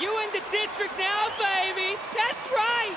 You in the district now, baby! That's right!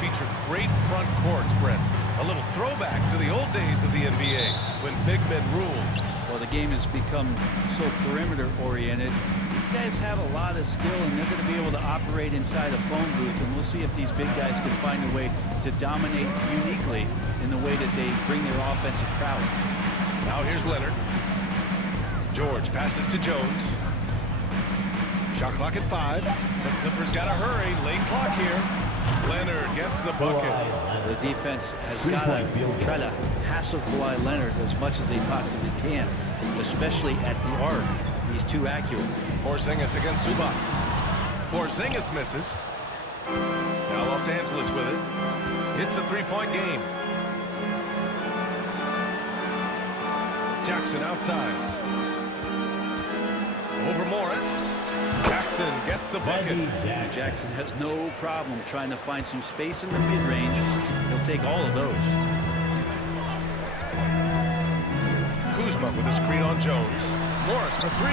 Feature great front courts, Brent. A little throwback to the old days of the NBA when big men ruled. Well, the game has become so perimeter-oriented. These guys have a lot of skill, and they're going to be able to operate inside a phone booth, and we'll see if these big guys can find a way to dominate uniquely in the way that they bring their offensive prowess. Now here's Leonard. George passes to Jones. Shot clock at 5. The Clippers got to hurry. Late clock here. Leonard gets the bucket. The defense has got to try to hassle Kawhi Leonard as much as they possibly can, especially at the arc. He's too accurate. Porzingis against Zubac. Porzingis misses. Now Los Angeles with it. It's a three-point game. Jackson outside. Over Morris. Jackson gets the bucket. Jackson has no problem trying to find some space in the mid-range. He'll take all of those. Kuzma with a screen on Jones. Morris for 3.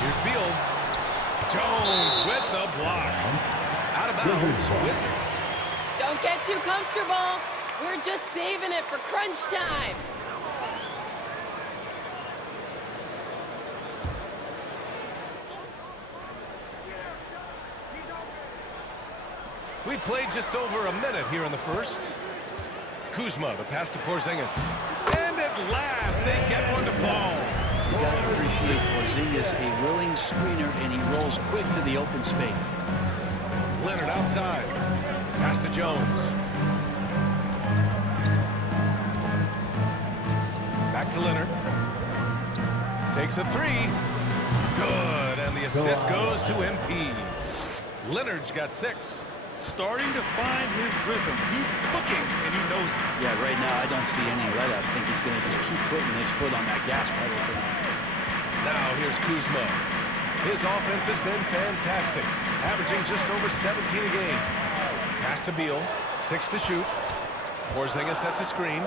Here's Beal. Jones with the block. Out of bounds. Don't get too comfortable. We're just saving it for crunch time. We played just over a minute here in the first. Kuzma, the pass to Porzingis. And at last, they get one to fall. You got to appreciate Porzingis, a willing screener, and he rolls quick to the open space. Leonard outside. Pass to Jones. Back to Leonard. Takes a 3. Good, and the assist goes to MP. Leonard's got 6. Starting to find his rhythm. He's cooking, and he knows it. Yeah, right now I don't see any let up. I think he's going to just keep putting his foot on that gas pedal tonight. Now here's Kuzma. His offense has been fantastic, averaging just over 17 a game. Pass to Beal, 6 to shoot. Porzingis sets a screen.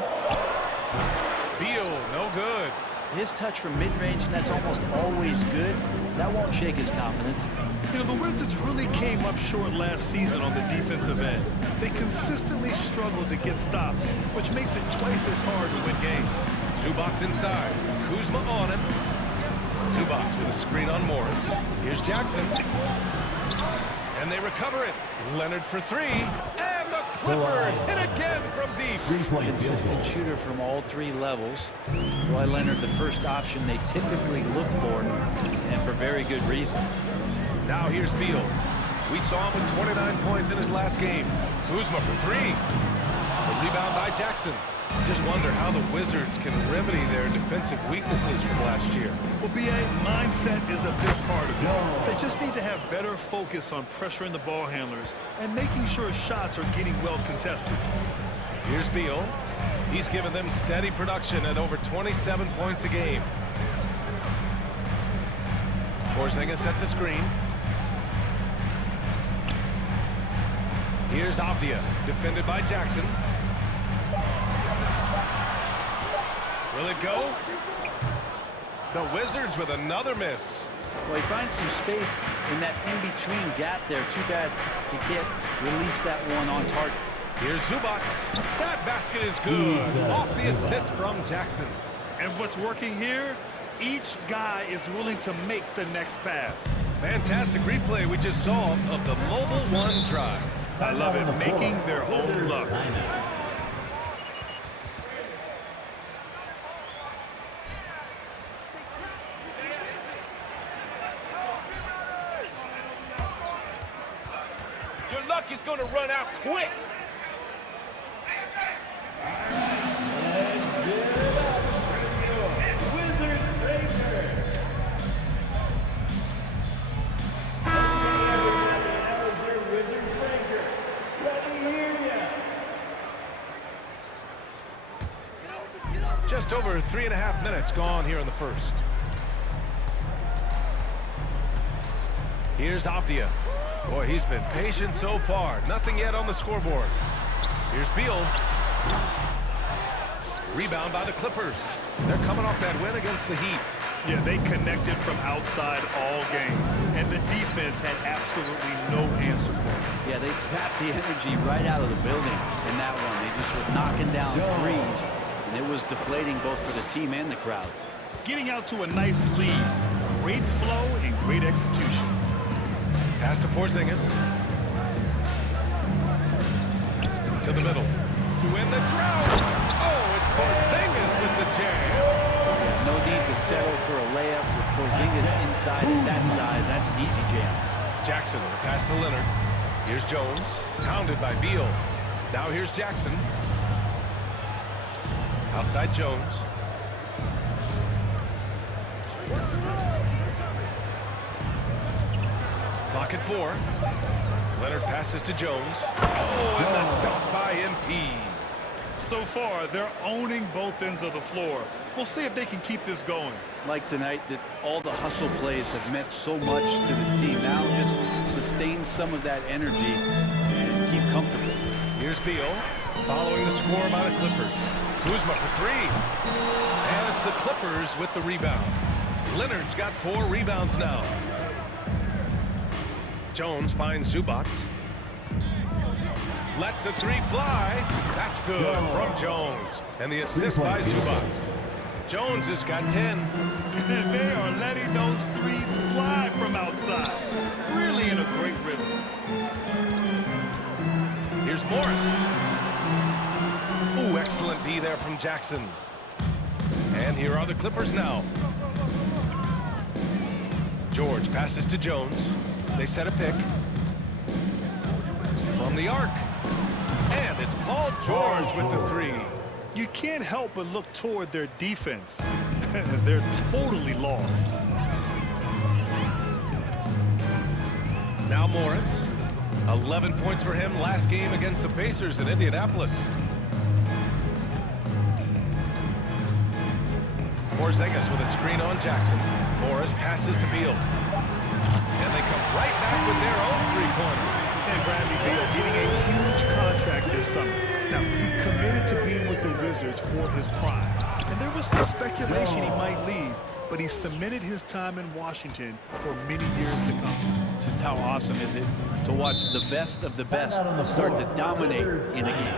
Beal, no good. His touch from mid-range, that's almost always good. That won't shake his confidence. You know, the Wizards really came up short last season on the defensive end. They consistently struggled to get stops, which makes it twice as hard to win games. Zubac inside. Kuzma on him. Zubac with a screen on Morris. Here's Jackson. And they recover it. Leonard for 3. And the Clippers hit again from deep. Consistent shooter from all 3 levels. Kawhi Leonard, the first option they typically look for, and for very good reason. Now here's Beal. We saw him with 29 points in his last game. Kuzma for 3. The rebound by Jackson. Just wonder how the Wizards can remedy their defensive weaknesses from last year. Well, B.A., mindset is a big part of it. They just need to have better focus on pressuring the ball handlers and making sure shots are getting well contested. Here's Beal. He's given them steady production at over 27 points a game. Porzingis sets a screen. Here's Avdia, defended by Jackson. Will it go? The Wizards with another miss. Well, he finds some space in that in-between gap there. Too bad he can't release that one on target. Here's Zubac. That basket is good. Off the assist from Jackson. And what's working here? Each guy is willing to make the next pass. Fantastic replay we just saw of the Mobile One drive. I love it, making their own luck. Your luck is going to run out quick. Just over 3.5 minutes gone here in the first. Here's Avdia. Boy, he's been patient so far. Nothing yet on the scoreboard. Here's Beal. Rebound by the Clippers. They're coming off that win against the Heat. Yeah, they connected from outside all game, and the defense had absolutely no answer for it. Yeah, they sapped the energy right out of the building in that one. They just were knocking down threes, and it was deflating both for the team and the crowd. Getting out to a nice lead. Great flow and great execution. Pass to Porzingis. To the middle. To win the drought. Oh, it's Porzingis with the jam. No need to settle for a layup with Porzingis inside at that size. That's an easy jam. Jackson with a pass to Leonard. Here's Jones. Pounded by Beal. Now here's Jackson. Outside Jones. Clock at 4. Leonard passes to Jones. Oh, and the dunk by MP. So far, they're owning both ends of the floor. We'll see if they can keep this going. Like tonight, that all the hustle plays have meant so much to this team. Now just sustain some of that energy and keep comfortable. Here's Beal, following the score by the Clippers. Kuzma for 3. And it's the Clippers with the rebound. Leonard's got 4 rebounds now. Jones finds Zubac. Lets the 3 fly. That's good from Jones. And the assist by Zubac. Jones has got 10. They are letting those threes fly from outside. Really in a great rhythm. Here's Morris. Ooh, excellent D there from Jackson. And here are the Clippers now. George passes to Jones. They set a pick. From the arc. And it's Paul George with the 3. You can't help but look toward their defense. They're totally lost. Now Morris. 11 points for him last game against the Pacers in Indianapolis. Porzingis with a screen on Jackson. Morris passes to Beal. And they come right back with their own 3-pointer. And Bradley Beal getting a huge contract this summer. Now, he committed to being with the Wizards for his prime. And there was some speculation he might leave, but he cemented his time in Washington for many years to come. Just how awesome is it to watch the best of the best start to dominate in a game.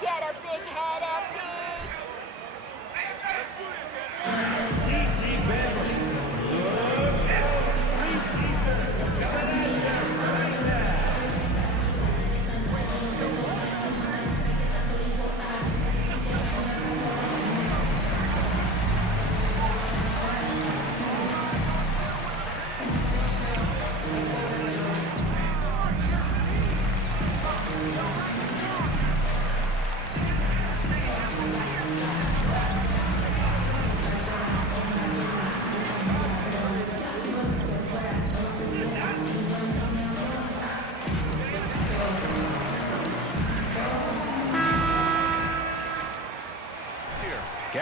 Get a big head, MP.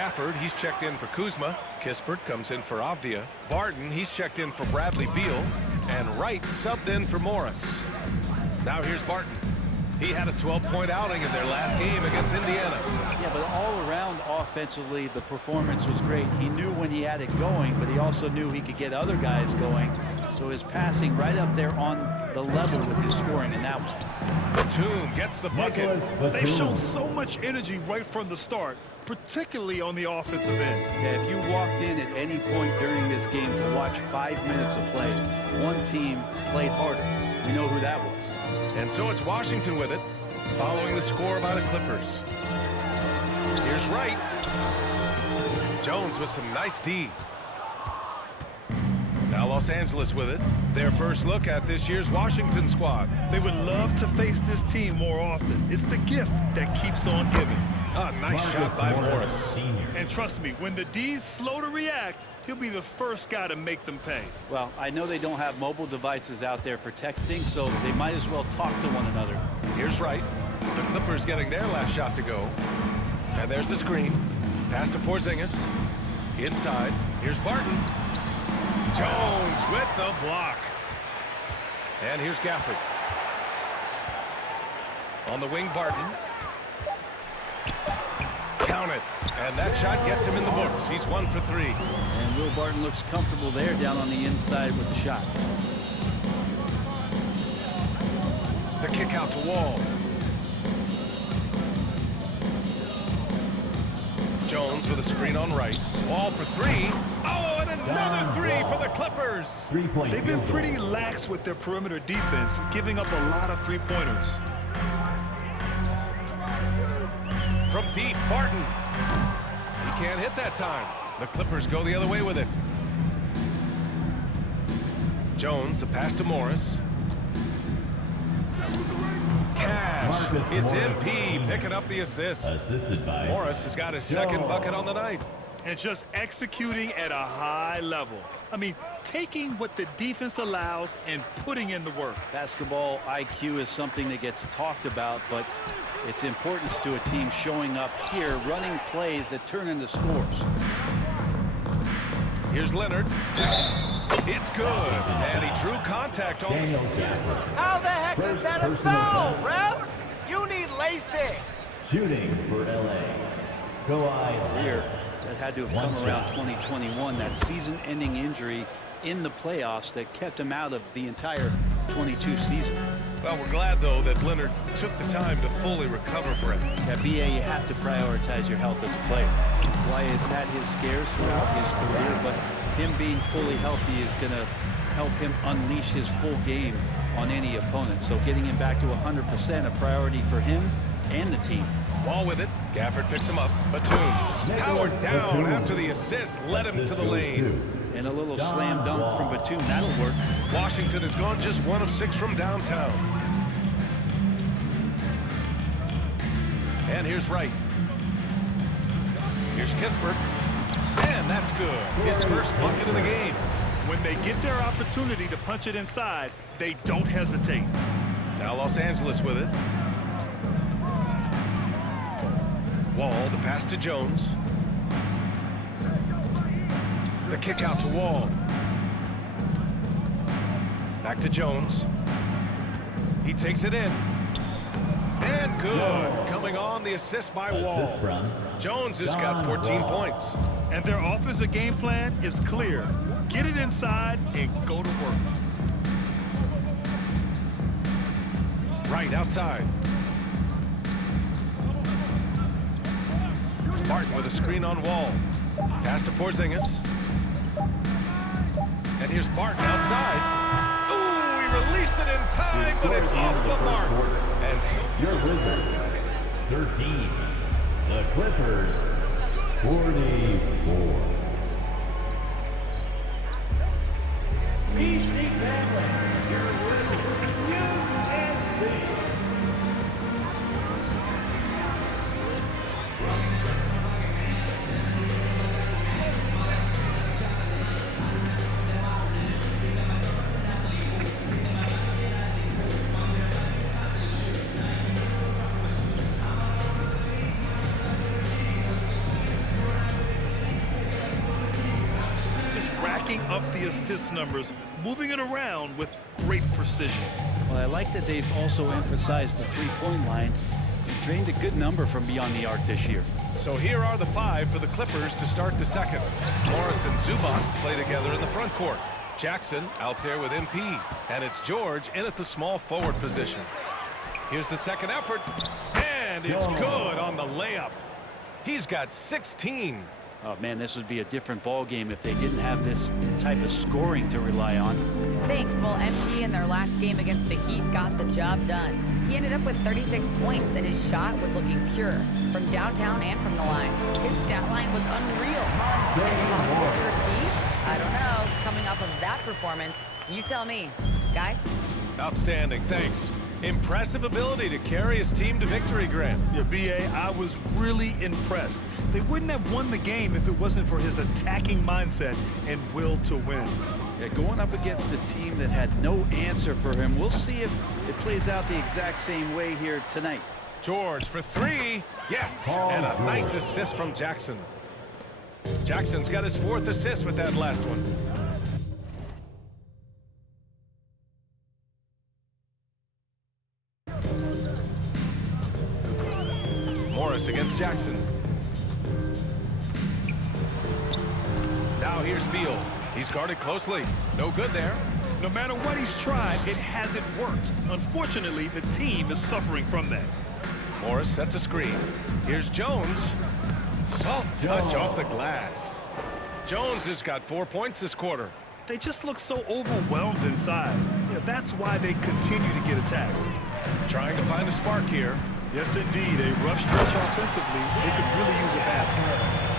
Gafford, he's checked in for Kuzma. Kispert comes in for Avdia. Barton, he's checked in for Bradley Beal. And Wright subbed in for Morris. Now here's Barton. He had a 12-point outing in their last game against Indiana. Yeah, but all around offensively, the performance was great. He knew when he had it going, but he also knew he could get other guys going. So his passing right up there on the level with his scoring in that one. Batum gets the bucket. They showed so much energy right from the start, particularly on the offensive end. Yeah, if you walked in at any point during this game to watch 5 minutes of play, one team played harder. We know who that was. And so it's Washington with it, following the score by the Clippers. Here's Wright. Jones with some nice D. Now Los Angeles with it. Their first look at this year's Washington squad. They would love to face this team more often. It's the gift that keeps on giving. Ah, nice shot by Morris. And trust me, when the D's slow to react, he'll be the first guy to make them pay. Well, I know they don't have mobile devices out there for texting, so they might as well talk to one another. Here's Wright. The Clippers getting their last shot to go. And there's the screen. Pass to Porzingis. Inside. Here's Barton. Jones with the block. And here's Gafford. On the wing, Barton. Count it. And that shot gets him in the books. He's 1 for 3. And Will Barton looks comfortable there down on the inside with the shot. The kick out to Wall. Jones with a screen on Wright. Wall for 3. Oh, and another 3 for the Clippers. They've been pretty lax with their perimeter defense, giving up a lot of three-pointers. From deep, Barton. He can't hit that time. The Clippers go the other way with it. Jones, the pass to Morris. Cash. It's MP picking up the assist. Assisted by Morris has got his second bucket on the night. And just executing at a high level. I mean, taking what the defense allows and putting in the work. Basketball IQ is something that gets talked about, but its importance to a team showing up here, running plays that turn into scores. Here's Leonard. It's good. And he drew contact on Daniel Gafford. How the heck is that a foul, Rev? You need LASIK. Shooting for LA. Kawhi Here, Leonard. that had to have come around 2021, that season-ending injury in the playoffs that kept him out of the entire 22 season. Well, we're glad, though, that Leonard took the time to fully recover, Brett. Yeah, BA, you have to prioritize your health as a player. Wyatt has had his scares throughout his career, but him being fully healthy is going to help him unleash his full game on any opponent. So getting him back to 100% a priority for him and the team. Wall with it. Gafford picks him up. Batum. Powered down after the assist. Led him to the lane. And a little slam dunk from Batum. That'll work. Washington has gone just 1 of 6 from downtown. And here's Wright. Here's Kispert. And that's good. His first bucket of the game. When they get their opportunity to punch it inside, they don't hesitate. Now Los Angeles with it. Wall, the pass to Jones. The kick out to Wall. Back to Jones. He takes it in. And good. Coming on the assist by Wall. Assist from Jones has got 14 points. And their offensive game plan is clear. Get it inside and go to work. Right outside. Martin with a screen on Wall. Pass to Porzingis. And here's Barton outside. Ooh, he released it in time, but it's off the mark. And so your Wizards 13. The Clippers 44. BC Family, your Wizards, UNC. up the assist numbers, moving it around with great precision. Well, I like that they've also emphasized the three-point line. They drained a good number from beyond the arc this year. So here are the 5 for the Clippers to start the second. Morris and Zubac play together in the front court. Jackson out there with MP. And it's George in at the small forward position. Here's the second effort. And it's good on the layup. He's got 16. Oh, man, this would be a different ball game if they didn't have this type of scoring to rely on. Thanks. Well, MP in their last game against the Heat got the job done. He ended up with 36 points, and his shot was looking pure from downtown and from the line. His stat line was unreal. Impossible to repeat? I don't know. Coming off of that performance, you tell me. Guys? Outstanding. Thanks. Impressive ability to carry his team to victory, Grant. Yeah, BA, I was really impressed. They wouldn't have won the game if it wasn't for his attacking mindset and will to win. Yeah, going up against a team that had no answer for him. We'll see if it plays out the exact same way here tonight. George for 3. Yes, and a nice assist from Jackson. Jackson's got his 4th assist with that last one. Morris against Jackson. Now here's Beal. He's guarded closely. No good there. No matter what he's tried, it hasn't worked. Unfortunately, the team is suffering from that. Morris sets a screen. Here's Jones. Soft touch off the glass. Jones has got 4 points this quarter. They just look so overwhelmed inside. Yeah, that's why they continue to get attacked. Trying to find a spark here. Yes, indeed. A rough stretch offensively. They could really use a basket.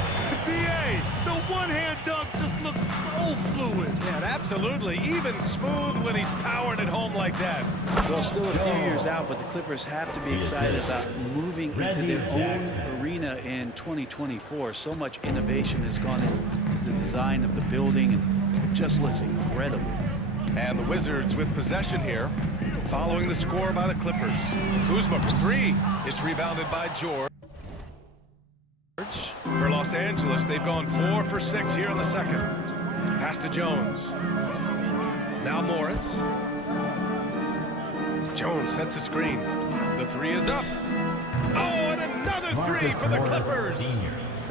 BA, the one-hand dunk just looks so fluid. Yeah, absolutely. Even smooth when he's powering it home like that. Well, still a few years out, but the Clippers have to be excited about moving into their own arena in 2024. So much innovation has gone into the design of the building, and it just looks incredible. And the Wizards with possession here, following the score by the Clippers. Kuzma for 3. It's rebounded by George. For Los Angeles, they've gone 4 for 6 here in the second. Pass to Jones. Now Morris. Jones sets a screen. The 3 is up. Oh, and another 3 for the Clippers.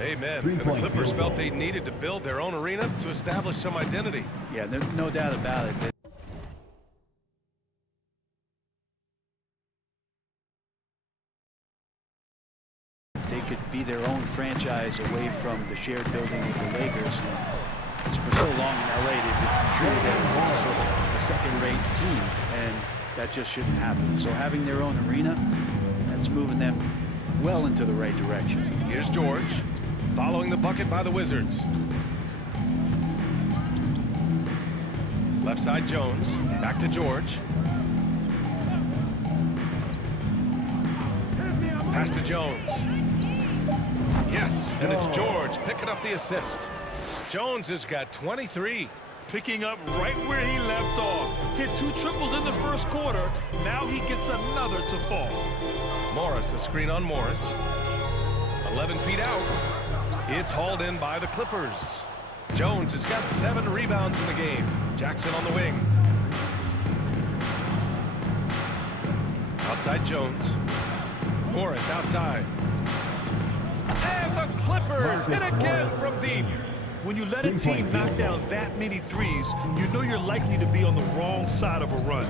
Amen. And the Clippers felt they needed to build their own arena to establish some identity. Yeah, there's no doubt about it. They could be their own franchise away from the shared building with the Lakers. It's for so long in LA they've been treated as sort of a second-rate team, and that just shouldn't happen. So having their own arena, that's moving them well into the right direction. Here's George, following the bucket by the Wizards. Left side Jones, back to George. Pass to Jones. Yes, and it's George picking up the assist. Jones has got 23. Picking up right where he left off. Hit 2 triples in the first quarter. Now he gets another to fall. Morris, a screen on Morris. 11 feet out. It's hauled in by the Clippers. Jones has got 7 rebounds in the game. Jackson on the wing. Outside Jones. Morris outside. And the Clippers hit again from deep. When you let a team knock down that many threes, you know you're likely to be on the wrong side of a run.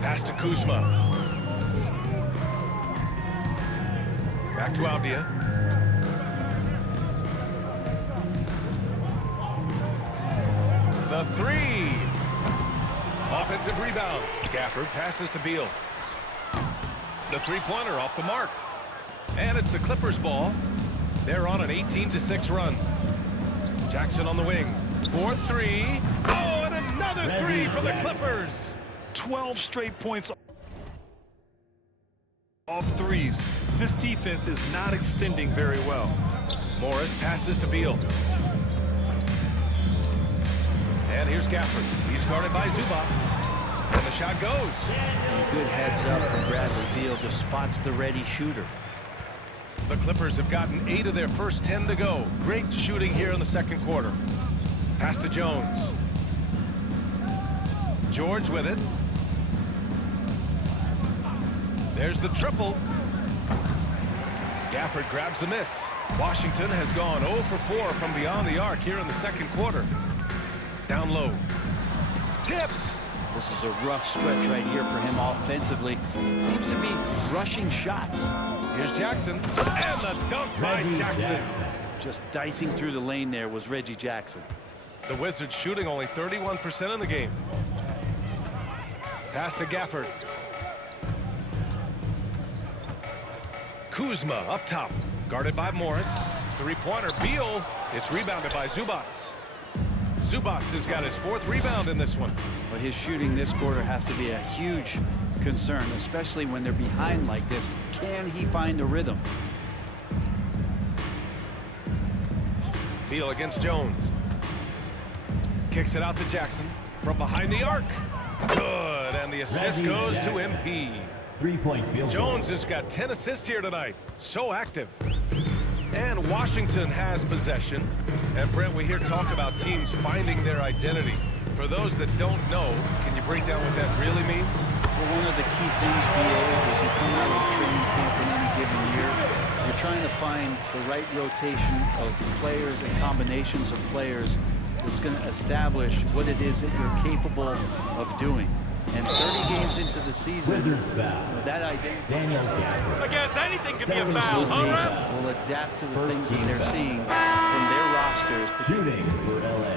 Pass to Kuzma. Back to Avdia. The 3. Offensive rebound. Gafford passes to Beal. The three-pointer off the mark. And it's the Clippers ball. They're on an 18-6 run. Jackson on the wing. 4-3. Oh, and another 3 for the Clippers. 12 straight points off threes. This defense is not extending very well. Morris passes to Beal. And here's Gafford. He's guarded by Zubac. And the shot goes. And a good heads up from Bradley Beal. Just spots the ready shooter. The Clippers have gotten 8 of their first 10 to go. Great shooting here in the second quarter. Pass to Jones. George with it. There's the triple. Gafford grabs the miss. Washington has gone 0 for 4 from beyond the arc here in the second quarter. Down low. Tipped. This is a rough stretch right here for him offensively. Seems to be rushing shots. Here's Jackson. And the dunk by Reggie Jackson. Just dicing through the lane there was Reggie Jackson. The Wizards shooting only 31% in the game. Pass to Gafford. Kuzma up top. Guarded by Morris. Three-pointer. Beal. It's rebounded by Zubats. Zubats has got his 4th rebound in this one. But his shooting this quarter has to be a huge concern, especially when they're behind like this. Can he find a rhythm? Beal against Jones. Kicks it out to Jackson. From behind the arc. Good. And the assist Reggie goes Jackson. to MP. 3-point field goal. Jones has got 10 assists here tonight. So active. And Washington has possession. And Brent, we hear talk about teams finding their identity. For those that don't know, can you break down what that really means? Well, one of the key things, BA, is you come out of training camp in any given year, you're trying to find the right rotation of players and combinations of players that's going to establish what it is that you're capable of doing. And 30 games into the season, Wizards foul. that identity Daniel Gafford. I guess anything can be a Seven foul, shots. huh, Ref? will adapt to the First things that team they're foul. seeing from their rosters. Shooting for LA.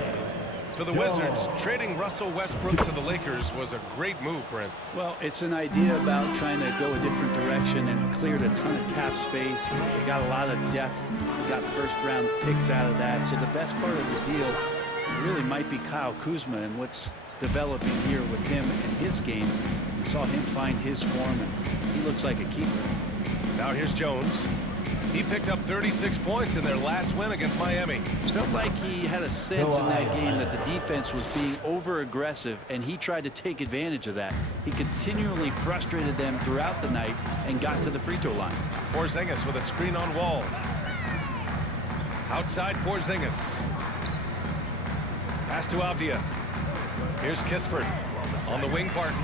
For the Wizards, trading Russell Westbrook to the Lakers was a great move, Brent. Well, it's an idea about trying to go a different direction and cleared a ton of cap space. They got a lot of depth. They got first-round picks out of that. So the best part of the deal really might be Kyle Kuzma and what's developing here with him and his game. We saw him find his form, and he looks like a keeper. Now here's Jones. He picked up 36 points in their last win against Miami. Felt like he had a sense in that game that the defense was being over-aggressive, and he tried to take advantage of that. He continually frustrated them throughout the night and got to the free throw line. Porzingis with a screen on Wall. Outside Porzingis. Pass to Avdia. Here's Kispert. On the wing, Barton.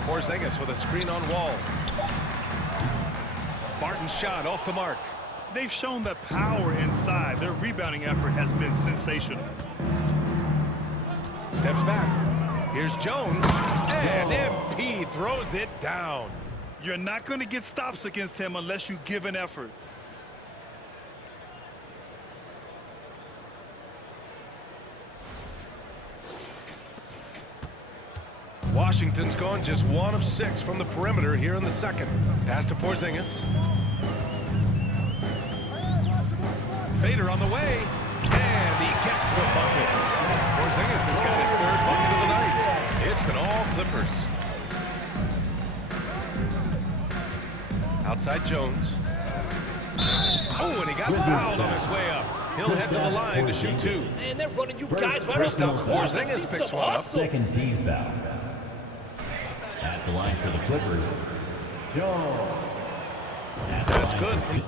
Porzingis with a screen on Wall. Barton's shot off the mark. They've shown that power inside. Their rebounding effort has been sensational. Steps back. Here's Jones. And MP throws it down. You're not going to get stops against him unless you give an effort. Washington's gone just 1 of 6 from the perimeter here in the second. Pass to Porzingis. Fader on the way. And he gets the bucket. Porzingis has got his 3rd bucket of the night. It's been all Clippers. Outside Jones. Oh, and he got fouled on his way up. He'll head to the line to shoot 2. Man, they're running you guys right off the court. I see Porzingis picks some one up. hustle. Second team foul. At the line for the Clippers, Jones. At the That's line good for from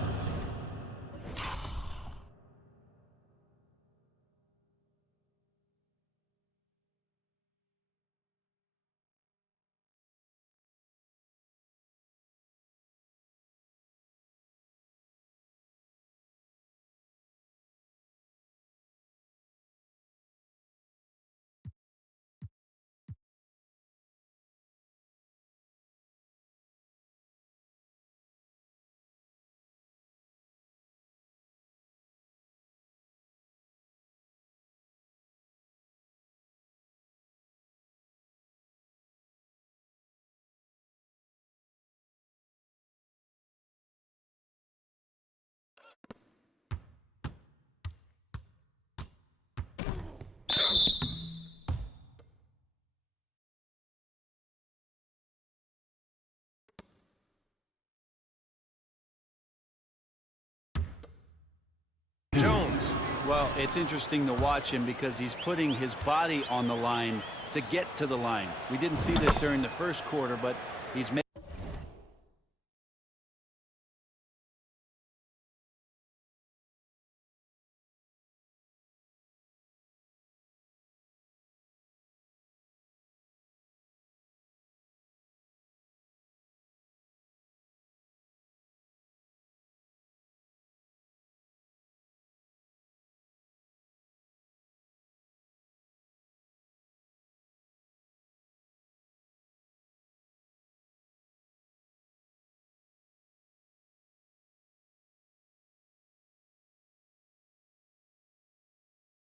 Jones. Well, it's interesting to watch him because he's putting his body on the line to get to the line. We didn't see this during the first quarter, but he's making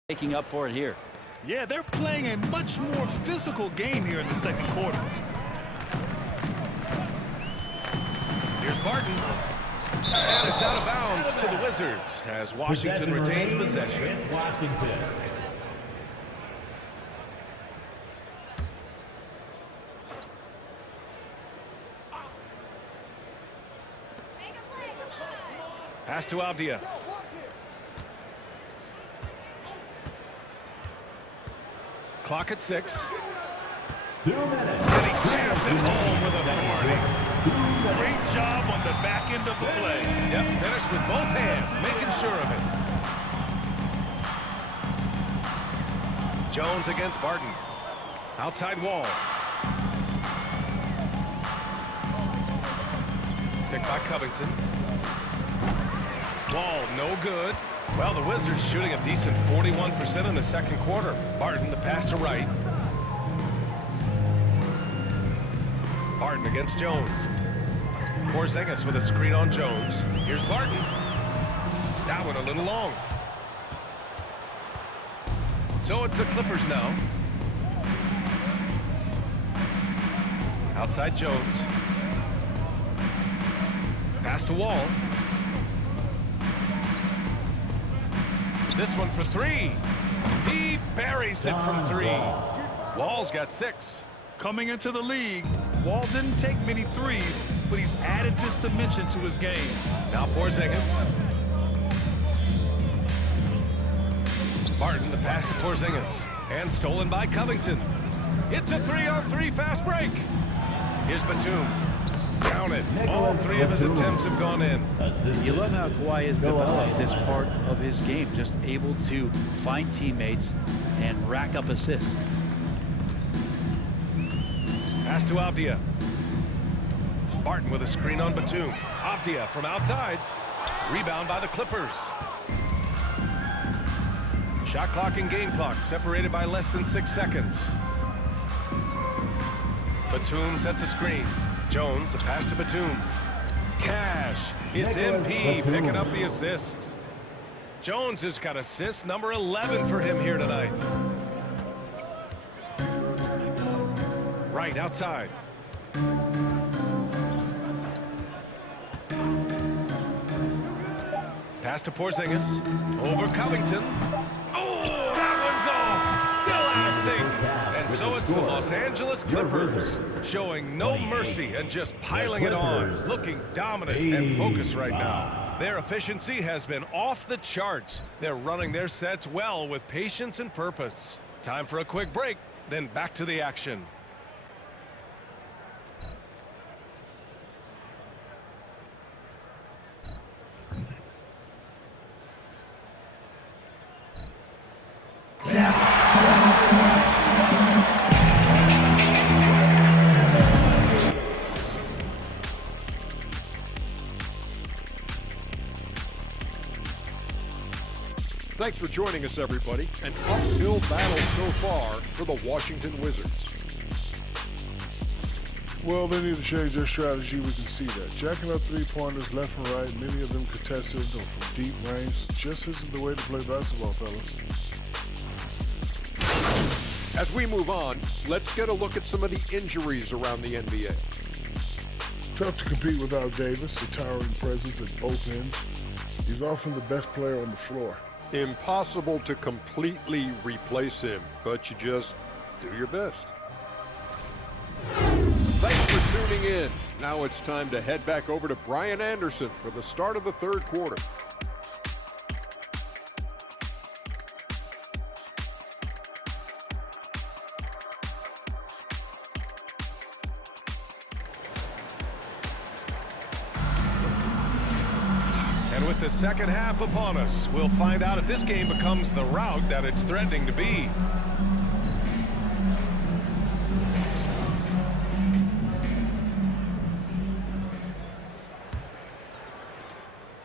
Making up for it here. Yeah, they're playing a much more physical game here in the second quarter. Here's Barton. And it's out of bounds to the Wizards as Washington retains possession. Washington. Pass to Avdia. Clock at 6. 2 minutes. And he jams it home with authority. Great job on the back end of the play. Yep, finished with both hands, making sure of it. Jones against Barton. Outside Wall. Picked by Covington. Wall, no good. Well, the Wizards shooting a decent 41% in the second quarter. Barton, the pass to right. Barton against Jones. Porzingis with a screen on Jones. Here's Barton. That one a little long. So it's the Clippers now. Outside Jones. Pass to Wall. This one for 3. He buries it from 3. Wall's got 6. Coming into the league, Wall didn't take many threes, but he's added this dimension to his game. Now Porzingis. Barton, the pass to Porzingis. And stolen by Covington. It's a 3-on-3 fast break. Here's Batum. Count it. All 3 of his attempts have gone in. You love how Kawhi has developed this part of his game, just able to find teammates and rack up assists. Pass to Avdia. Barton with a screen on Batum. Avdia from outside. Rebound by the Clippers. Shot clock and game clock separated by less than 6 seconds. Batum sets a screen. Jones, the pass to Batum. Cash. It's MP picking up the assist. Jones has got assist number 11 for him here tonight. Right outside. Pass to Porzingis. Over Covington. Oh, that one's off. Still out of sync. And so it's the Los Angeles Clippers showing no mercy and just piling it on. Looking dominant and focused right now. Their efficiency has been off the charts. They're running their sets well with patience and purpose. Time for a quick break, then back to the action. Thanks for joining us, everybody. An uphill battle so far for the Washington Wizards. Well, they need to change their strategy. We can see that. Jacking up three-pointers left and right, many of them contested or from deep range, just isn't the way to play basketball, fellas. As we move on, let's get a look at some of the injuries around the NBA. Tough to compete without Davis, a towering presence at both ends. He's often the best player on the floor. Impossible to completely replace him, but you just do your best. Thanks for tuning in. Now it's time to head back over to Brian Anderson for the start of the third quarter. And with the second half upon us, we'll find out if this game becomes the rout that it's threatening to be.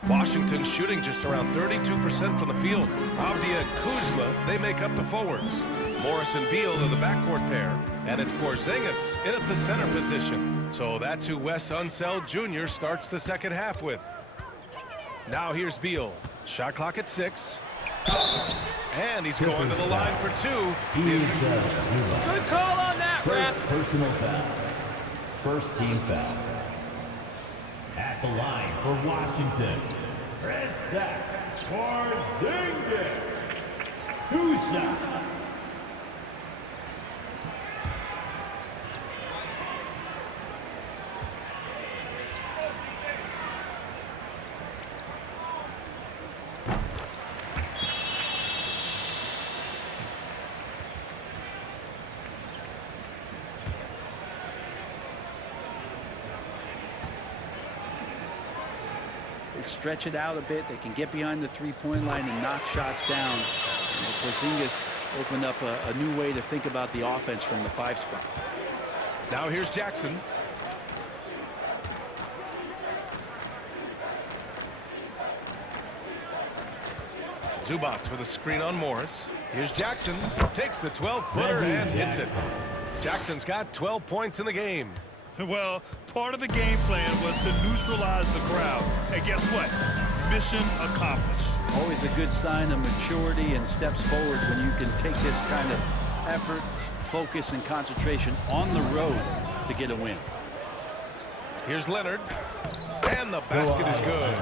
Washington shooting just around 32% from the field. Avdia and Kuzma, they make up the forwards. Morris and Beal are the backcourt pair. And it's Porzingis in at the center position. So that's who Wes Unseld Jr. starts the second half with. Now here's Beal. Shot clock at 6. And he's going to the line for two. Good call on that, ref. First personal foul. First team foul. At the line for Washington, Kristaps Porzingis. 2 shots. Stretch it out a bit. They can get behind the three-point line and knock shots down. Porzingis opened up a new way to think about the offense from the 5 spot. Now here's Jackson. Zubac with a screen on Morris. Here's Jackson. Takes the 12-footer and hits it. Jackson's got 12 points in the game. Well, part of the game plan was to neutralize the crowd. And guess what? Mission accomplished. Always a good sign of maturity and steps forward when you can take this kind of effort, focus, and concentration on the road to get a win. Here's Leonard. And the basket is good.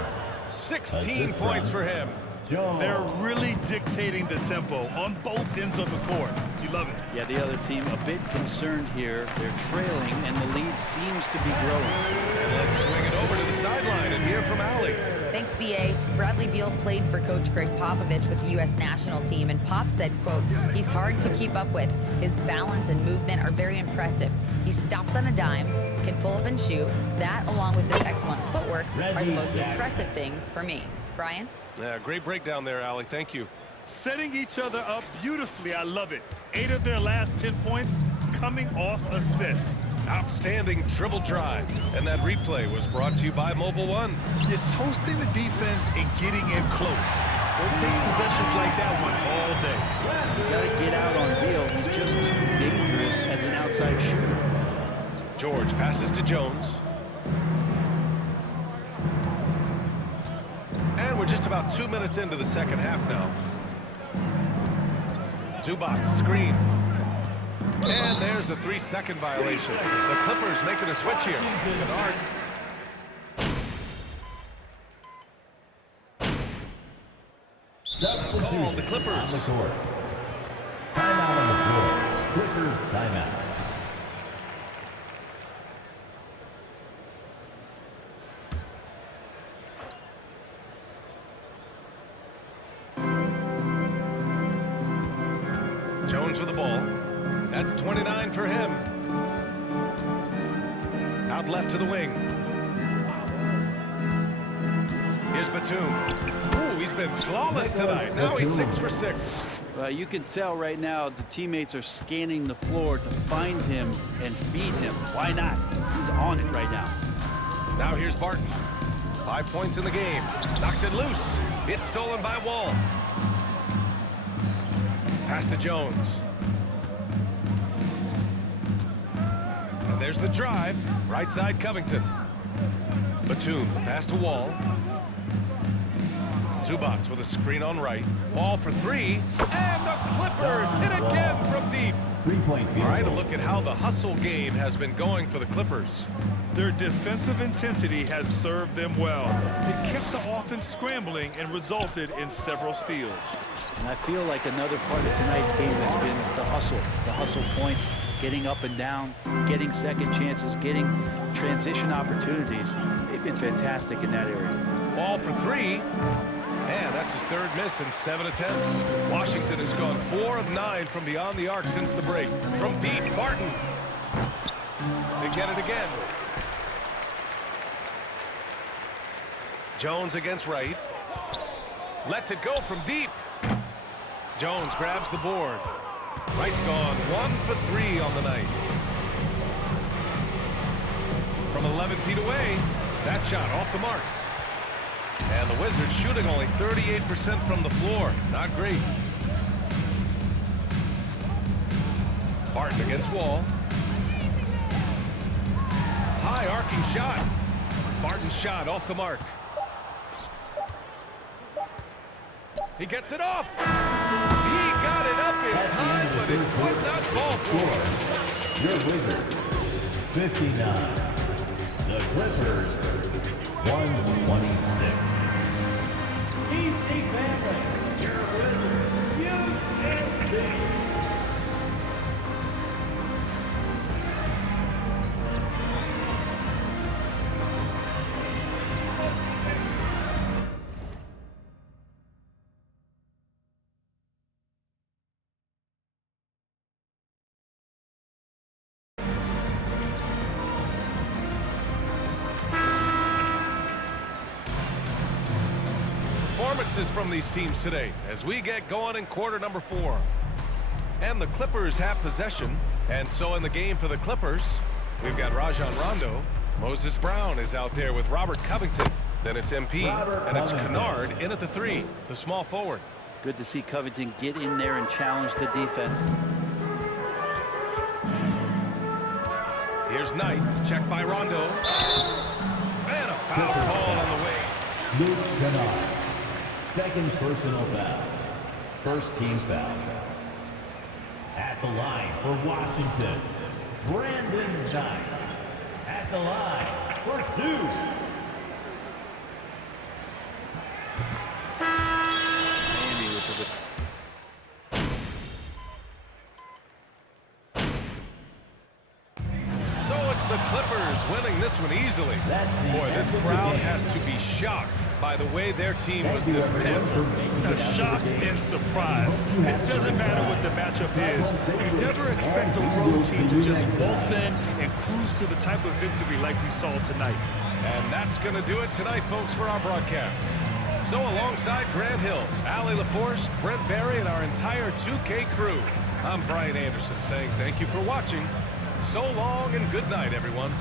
16 points for him. They're really dictating the tempo on both ends of the court. You love it. Yeah, the other team a bit concerned here. They're trailing, and the lead seems to be growing. And let's swing it over to the sideline and hear from Allie. Thanks, B.A. Bradley Beal played for Coach Greg Popovich with the U.S. national team, and Pop said, quote, he's hard to keep up with. His balance and movement are very impressive. He stops on a dime, can pull up and shoot. That, along with his excellent footwork, are the most impressive things for me. Brian? Yeah, great breakdown there, Allie. Thank you. Setting each other up beautifully. I love it. 8 of their last 10 points coming off assists. Outstanding dribble drive. And that replay was brought to you by Mobile One. You're toasting the defense and getting in close. They'll take possessions like that one all day. You got to get out on Beal. He's just too dangerous as an outside shooter. George passes to Jones. And we're just about 2 minutes into the second half now. Zubac screen. And there's a 3-second violation. The Clippers making a switch here. Bernard. Call the Clippers. Timeout on the floor. Clippers timeout. Jones with the ball. That's 29 for him. Out left to the wing. Here's Batum. Ooh, he's been flawless tonight. Now he's 6 for 6. You can tell right now the teammates are scanning the floor to find him and feed him. Why not? He's on it right now. Now here's Barton. 5 points in the game. Knocks it loose. It's stolen by Wall. Pass to Jones. And there's the drive. Right side Covington. Batum, the pass to Wall. Zubac with a screen on right. Wall for 3. And the Clippers hit again from deep. 3-point field. All right, a look at how the hustle game has been going for the Clippers. Their defensive intensity has served them well. It kept the offense scrambling and resulted in several steals. And I feel like another part of tonight's game has been the hustle points, getting up and down, getting second chances, getting transition opportunities. They've been fantastic in that area. Ball for 3. And that's his 3rd miss in 7 attempts. Washington has gone 4 of 9 from beyond the arc since the break. From deep, Barton. They get it again. Jones against Wright. Lets it go from deep. Jones grabs the board. Wright's gone 1 for 3 on the night. From 11 feet away, that shot off the mark. And the Wizards shooting only 38% from the floor. Not great. Barton against Wall. High arcing shot. Barton's shot off the mark. He gets it off. He got it up in time, but it would not fall for him. Your Wizards, 59. The Clippers, 126. DC family, your Wizards, USC. Performances from these teams today as we get going in quarter number 4. And the Clippers have possession. And so in the game for the Clippers, we've got Rajon Rondo. Moses Brown is out there with Robert Covington. Then it's MP, and it's Kennard in at the 3, the small forward. Good to see Covington get in there and challenge the defense. Here's Knight, checked by Rondo. And a foul call on the way. Luke Kennard. Second personal foul. First team foul. At the line for Washington, Brandon Knight. At the line for 2. Andy with the So it's the Clippers winning this one easily. Boy, this crowd has to be shocked by the way their team was dismantled. Shocked and surprised. It doesn't matter what the matchup is. You never expect a road team to just waltz in and cruise to the type of victory like we saw tonight. And that's going to do it tonight, folks, for our broadcast. So alongside Grant Hill, Allie LaForce, Brent Barry, and our entire 2K crew, I'm Brian Anderson saying thank you for watching. So long and good night, everyone.